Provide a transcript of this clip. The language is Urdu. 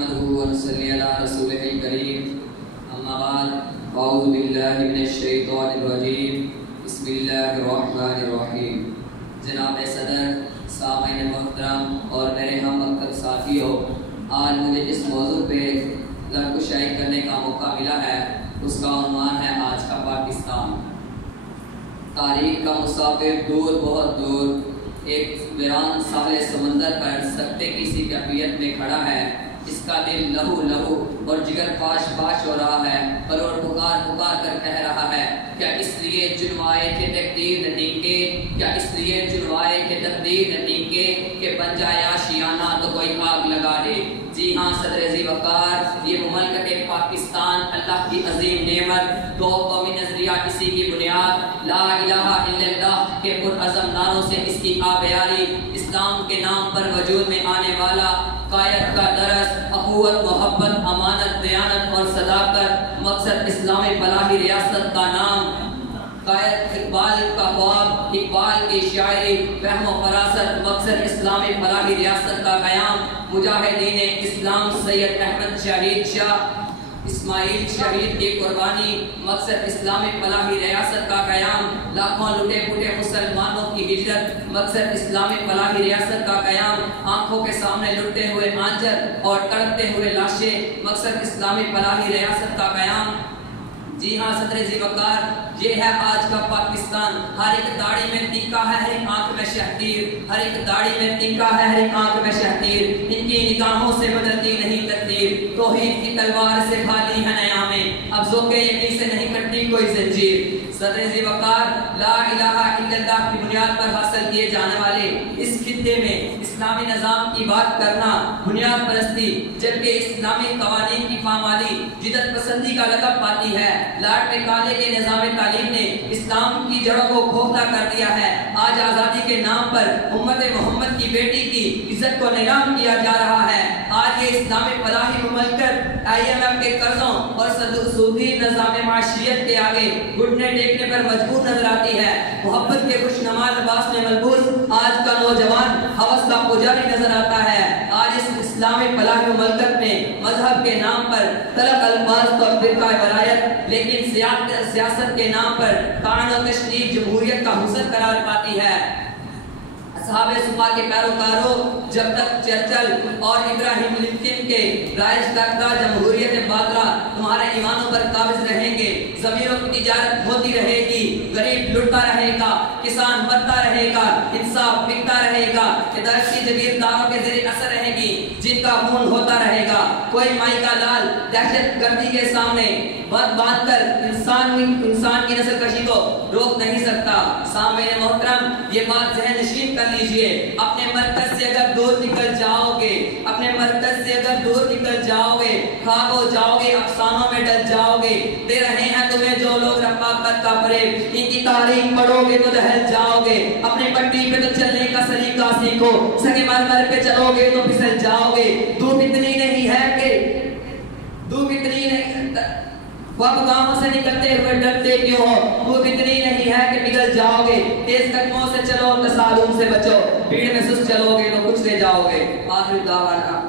نحمده ونصلي على رسوله الكريم اما بعد اعوذ باللہ من الشیطان الرجیم بسم اللہ الرحمن الرحیم۔ جناب صدر، سامعین محترم اور میرے ہم مکتب ساتھیوں، آج مجھے جس موضوع پہ گفتگو کرنے کا موقع ملا ہے اس کا عنوان ہے آج کا پاکستان۔ تاریخ کا مسافر دور بہت دور ایک ویران ساحل سمندر پر سکتے کی سی کیفیت میں کھڑا ہے، اس کا دل لہو لہو اور جگر پاش پاش ہو رہا ہے اور پکار پکار کر کہہ رہا ہے، کیا اس لیے چنوائے کہ تقدیر نہیں کے، کیا اس لیے چنوائے کہ تقدیر نہیں کے کہ بن جائے آشیانہ تو کوئی آگ لگا دے۔ جی ہاں صدر ذی وقار، یہ مملکت پاکستان اللہ کی عظیم نعمت، دو قومی نظریہ اسی کی بنیاد، لا الہ الا اللہ کے پرعزم نعروں سے اس کی آبیاری، اسلام کے نام پر وجود میں آنے والا قائد کا درس، اخوت محبت امانت دیانت اور صداقت، مقصد اسلامی فلاحی ریاست کا نام، قائد اقبال کا خواب، اقبال کی شاعری، فہم و فراست، مقصد اسلامی فلاحی ریاست کا قیام، مجاہدین اسلام سید احمد شہید شاہ اسماعیل شہید کی قربانی، مقصد اسلامی فلاحی ریاست کا قیام، لاکھوں لٹے پھوٹے مسلمانوں کی ہجرت، مقصد اسلامی فلاحی ریاست کا قیام، آنکھوں کے سامنے لٹتے ہوئے آنچر اور تڑپتے ہوئے لاشیں، مقصد اسلامی فلاحی ریاست کا قیام۔ جی ہاں صدر ذی وقار، یہ ہے آج کا پاکستان۔ ہر ایک داڑھی میں تیکا ہے، ہر ایک آنکھ میں شہتیر، ہر ایک داڑھی میں تیکا ہے، ہر ایک آنکھ میں شہتیر، ان کی نگاہوں سے بدلتی نہیں تقدیر، توحید کی تلوار سے کھاتی ہے نیامیں، اب ذوق یقین سے نہیں کٹتی کوئی زنجیر۔ صدر ذی وقار، لا الہ الا اللہ کی بنیاد پر حاصل کیے جانے والے اس خطے میں اسلامی نظام کی بات کرنا بنیاد پرستی جبکہ اسلامی قوانین کی پامالی جدت پسندی کا لقب پاتی ہے۔ لاٹ میں کالے کے نظام تعلیم نے اسلام کی جڑوں کو کھوکھلا کر دیا ہے۔ آج آزادی کے نام پر امت محمد کی بیٹی کی عزت کو نیلام کیا جا رہا ہے۔ آج یہ اسلامی فلاحی مملکت IMF کے قرضوں اور سودی نظام معاشیت کے آگے گھٹنے ٹیکنے پر مجبور نظر آتی ہے۔ محبت کے خوش نما لباس میں ملبوس آج کا نوجوان ہوس کا پجاری نظر آتا ہے۔ آج اس اسلامی فلاحی مملکت میں مذہب کے نام پر تلخ الفاظ تو فرقہ ولایت، لیکن سیاست کے نام پر طعن و تشدید جمہوریت کا حسن قرار پاتی ہے۔ اصحاب صفا کے پیروکاروں، جب تک چرچل اور ابراہیم لنکن کے رائج کردہ جمہوریت باقرہ تمہارے ایمانوں پر قابض رہیں گے، زمینوں کی تجارت ہوتی رہے گی، غریب لٹتا رہے گا، کسان مرتا رہے گا، انصاف بکتا رہے گا، ادارتی جگیرداروں کے زیر اثر رہے گی جن کا خون ہوتا رہے گا۔ کوئی مائی کا لال دہشت گردی کے سامنے بت باندھ کر انسان کی نسل کشی کو روک نہیں سکتا۔ سامعین محترم، یہ بات ذہن نشین کر لیجئے، اپنے مرکز سے اگر دور نکل جاؤ گے، اپنے مرکز سے اگر دور نکل جاؤ گے، خاک ہو جاؤ گے، افسانوں میں ڈل جاؤ گے۔ دے رہے ہیں تمہیں جو لوگ رفاقت کا فریب، ان کی تاریخ پڑھو گے تو دہل جاؤ گے۔ اپنے پٹی پہ تو چلنے کا سلیقہ سیکھو، سنگ مرمر پہ چلو گے تو پھسل جاؤ گے۔ دھوپ اتنی نہیں ہے کہ آپ گاؤں سے نکلتے ہوئے ڈرتے کیوں ہو، دھوپ اتنی نہیں ہے کہ پگھل جاؤ گے۔ تیز قدموں سے چلو، تصادم سے بچو، بھیڑ میں سست چلو گے تو کچھ لے جاؤ گے۔ آخر دعوانا